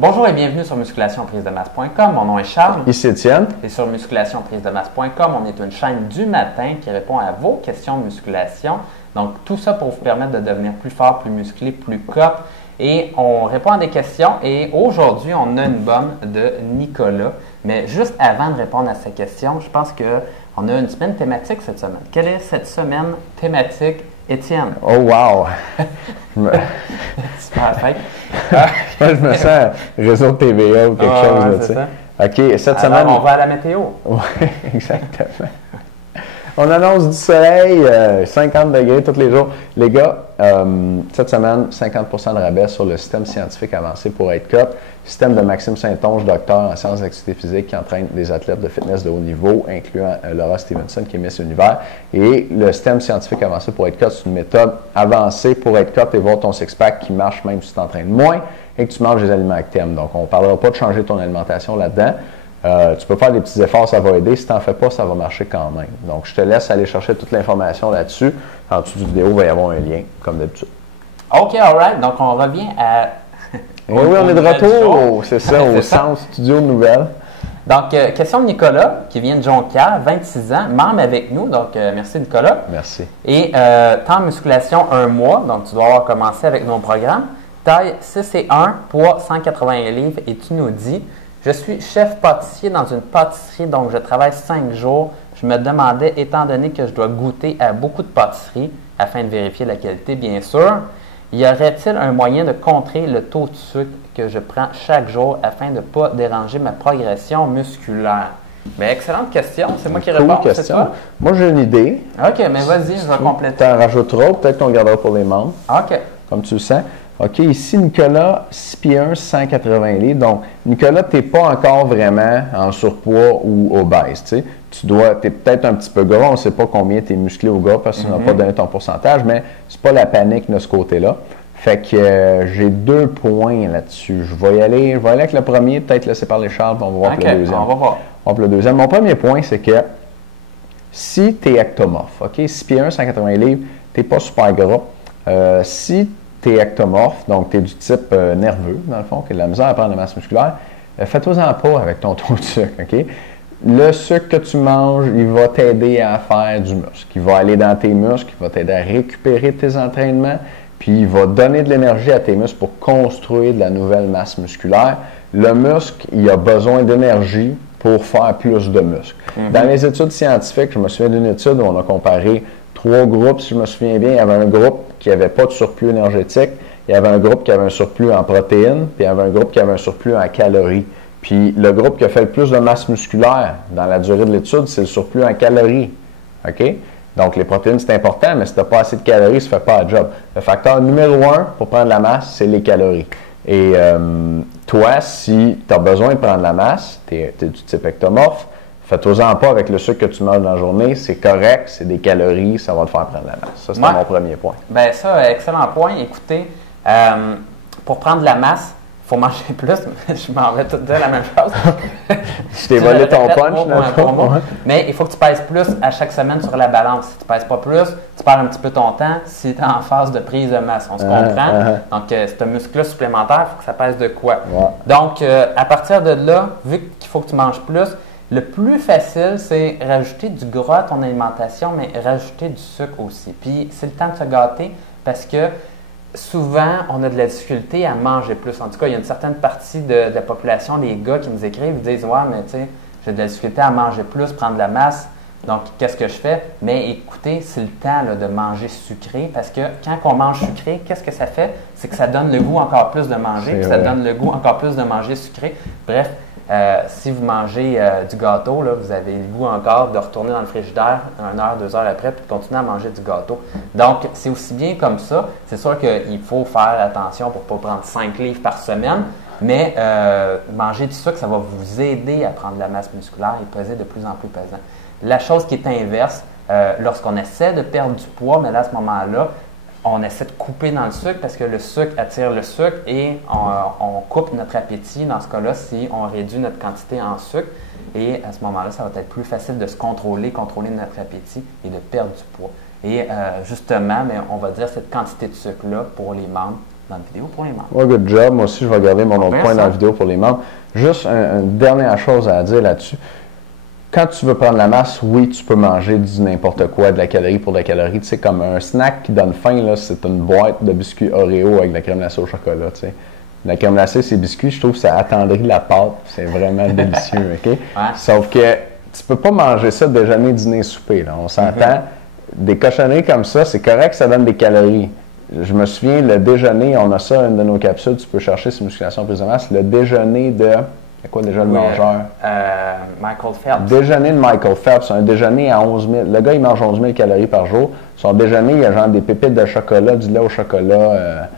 Bonjour et bienvenue sur musculationprisemasse.com. Mon nom est Charles. Ici Étienne. Et sur musculationprisemasse.com, on est une chaîne du matin qui répond à vos questions de musculation. Donc, tout ça pour vous permettre de devenir plus fort, plus musclé, plus cop. Et on répond à des questions. Et aujourd'hui, on a une bonne de Nicolas. Mais juste avant de répondre à ces questions, je pense qu'on a une semaine thématique cette semaine. Quelle est cette semaine thématique, Étienne? Oh wow! Super fake. Je me sens réseau TVA ou quelque chose. Ouais, là, c'est ça. OK, cette Alors, semaine... on va à la météo. Oui, exactement. On annonce du soleil, 50 degrés tous les jours. Les gars, cette semaine, 50% de rabais sur le système scientifique avancé pour être cop. Système de Maxime Saint-Onge, docteur en sciences d'activité physique qui entraîne des athlètes de fitness de haut niveau, incluant Laura Stevenson qui est Miss Univers. Et le système scientifique avancé pour être cop, c'est une méthode avancée pour être cop et voir ton six-pack qui marche même si tu t'entraînes moins et que tu manges des aliments que tu aimes. Donc, on ne parlera pas de changer ton alimentation là-dedans. Tu peux faire des petits efforts, ça va aider. Si tu n'en fais pas, ça va marcher quand même. Donc, je te laisse aller chercher toute l'information là-dessus. En dessous du vidéo, il va y avoir un lien, comme d'habitude. OK, all right. Donc, on revient à... Oui, on est de retour, c'est ça, au Centre Studio Nouvelles. Donc, question de Nicolas, qui vient de Jonquière, 26 ans, membre avec nous. Donc, merci Nicolas. Merci. Et temps musculation 1 mois. Donc, tu dois avoir commencé avec nos programmes. Taille 6 et 1, poids 180 livres. Et tu nous dis... Je suis chef pâtissier dans une pâtisserie, donc je travaille 5 jours. Je me demandais, étant donné que je dois goûter à beaucoup de pâtisseries, afin de vérifier la qualité, bien sûr, y aurait-il un moyen de contrer le taux de sucre que je prends chaque jour afin de ne pas déranger ma progression musculaire? Mais excellente question. C'est moi qui réponds, c'est toi? Moi, j'ai une idée. OK, mais vas-y, je vais compléter. Tu en rajoutes trop, peut-être qu'on le gardera pour les membres. OK. Comme tu le sens. OK, ici, Nicolas, 6 pieds 1, 180 livres. Donc, Nicolas, tu n'es pas encore vraiment en surpoids ou obèse. Tu es peut-être un petit peu gras. On ne sait pas combien tu es musclé ou gras parce que tu n'as pas donné ton pourcentage, mais c'est pas la panique de ce côté-là. Fait que j'ai 2 points là-dessus. Je vais y aller avec le premier, peut-être laisser parler Charles, puis on va voir le deuxième. On va voir. On va voir le deuxième. Mon premier point, c'est que si tu es ectomorphe, OK, 6 pieds 1, 180 livres, tu n'es pas super gras. Si tu es ectomorphe, donc tu es du type nerveux, dans le fond, qui a de la misère à prendre de la masse musculaire, fais-toi-en pas avec ton taux de sucre, OK? Le sucre que tu manges, il va t'aider à faire du muscle. Il va aller dans tes muscles, il va t'aider à récupérer tes entraînements, puis il va donner de l'énergie à tes muscles pour construire de la nouvelle masse musculaire. Le muscle, il a besoin d'énergie pour faire plus de muscle. Dans les études scientifiques, je me souviens d'une étude où on a comparé 3 groupes, si je me souviens bien. Il y avait un groupe qui n'avait pas de surplus énergétique, il y avait un groupe qui avait un surplus en protéines, puis il y avait un groupe qui avait un surplus en calories. Puis le groupe qui a fait le plus de masse musculaire dans la durée de l'étude, c'est le surplus en calories. OK? Donc les protéines, c'est important, mais si tu n'as pas assez de calories, ça ne fait pas le job. Le facteur numéro 1 pour prendre la masse, c'est les calories. Et toi, si tu as besoin de prendre la masse, tu es du type ectomorphe, fais-toi-en pas avec le sucre que tu manges dans la journée, c'est correct, c'est des calories, ça va te faire prendre la masse. Ça, c'est mon premier point. Bien, ça, excellent point. Écoutez, pour prendre de la masse, il faut manger plus. Je m'en vais tout dire la même chose. Je t'ai volé ton punch. Mais il faut que tu pèses plus à chaque semaine sur la balance. Si tu ne pèses pas plus, tu perds un petit peu ton temps si tu es en phase de prise de masse. On se comprend. Donc, ce muscle-là supplémentaire, il faut que ça pèse de quoi. Donc, à partir de là, vu qu'il faut que tu manges plus, le plus facile, c'est rajouter du gras à ton alimentation, mais rajouter du sucre aussi. Puis, c'est le temps de se gâter parce que souvent, on a de la difficulté à manger plus. En tout cas, il y a une certaine partie de la population, les gars qui nous écrivent, ils disent « Ouais, mais tu sais, j'ai de la difficulté à manger plus, prendre de la masse. Donc, qu'est-ce que je fais? » Mais écoutez, c'est le temps là, de manger sucré parce que quand on mange sucré, qu'est-ce que ça fait? C'est que ça donne le goût encore plus de manger, puis ça donne le goût encore plus de manger sucré. Bref, si vous mangez du gâteau, là, vous avez le goût encore de retourner dans le frigidaire 1 heure, 2 heures après, puis de continuer à manger du gâteau. Donc, c'est aussi bien comme ça. C'est sûr qu'il faut faire attention pour ne pas prendre 5 livres par semaine, mais manger du sucre, ça va vous aider à prendre de la masse musculaire et peser de plus en plus pesant. La chose qui est inverse, lorsqu'on essaie de perdre du poids, mais là, à ce moment-là, on essaie de couper dans le sucre parce que le sucre attire le sucre et on coupe notre appétit dans ce cas-là si on réduit notre quantité en sucre. Et à ce moment-là, ça va être plus facile de se contrôler notre appétit et de perdre du poids. Et justement, mais on va dire cette quantité de sucre-là pour les membres, dans la vidéo pour les membres. Ouais, good job. Moi aussi, je vais garder mon autre Bien point ça. dans la vidéo pour les membres. Juste une dernière chose à dire là-dessus. Quand tu veux prendre la masse, oui, tu peux manger du n'importe quoi, de la calorie pour de la calorie. Tu sais, comme un snack qui donne faim, là, c'est une boîte de biscuits Oreo avec de la crème glacée au chocolat, tu sais. La crème glacée, ces biscuits, je trouve que ça attendrit la pâte. C'est vraiment délicieux, OK? Ouais. Sauf que tu peux pas manger ça déjeuner, dîner, souper, là. On s'entend. Des cochonneries comme ça, c'est correct, ça donne des calories. Je me souviens, le déjeuner, on a ça, une de nos capsules, tu peux chercher sur Musculation Prise de Masse, le déjeuner de... C'est quoi déjà le mangeur? Michael Phelps. Déjeuner de Michael Phelps, un déjeuner à 11 000. Le gars, il mange 11 000 calories par jour. Son déjeuner, il y a genre des pépites de chocolat, du lait au chocolat,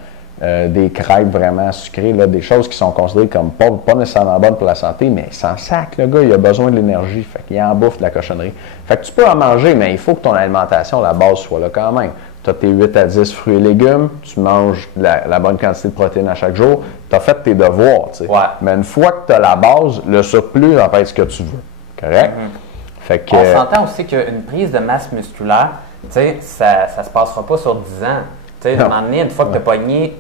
des crêpes vraiment sucrées, là, des choses qui sont considérées comme pas nécessairement bonnes pour la santé, mais sans sac, le gars, il a besoin de l'énergie. Fait qu'il en bouffe de la cochonnerie. Fait que tu peux en manger, mais il faut que ton alimentation, la base, soit là quand même. Tu as tes 8 à 10 fruits et légumes, tu manges la bonne quantité de protéines à chaque jour, tu as fait tes devoirs. Tu sais. Ouais. Mais une fois que tu as la base, le surplus, en fait, ce que tu veux. Correct? Fait que, On s'entend aussi qu'une prise de masse musculaire, tu sais, ça ne se passera pas sur 10 ans. Tu sais, à un moment donné, une fois que tu as pogné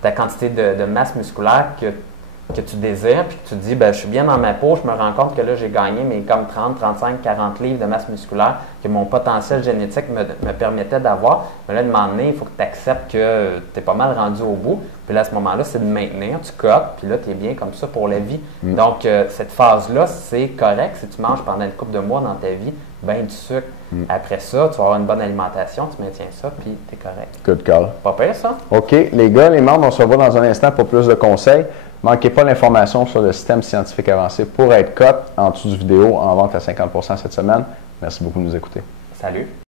ta quantité de masse musculaire que tu désires, puis que tu te dis, ben, je suis bien dans ma peau, je me rends compte que là, j'ai gagné mes comme 30, 35, 40 livres de masse musculaire que mon potentiel génétique me permettait d'avoir. Mais là, à un moment donné, il faut que tu acceptes que tu es pas mal rendu au bout. Puis là, à ce moment-là, c'est de maintenir, tu cotes, puis là, tu es bien comme ça pour la vie. Donc, cette phase-là, c'est correct si tu manges pendant une couple de mois dans ta vie, ben du sucre. Après ça, tu vas avoir une bonne alimentation, tu maintiens ça, puis tu es correct. good call. Pas pire, ça? OK, les gars, les membres, on se revoit dans un instant pour plus de conseils. Manquez pas l'information sur le système scientifique avancé pour être cote en dessous du vidéo en vente à 50% cette semaine. Merci beaucoup de nous écouter. Salut!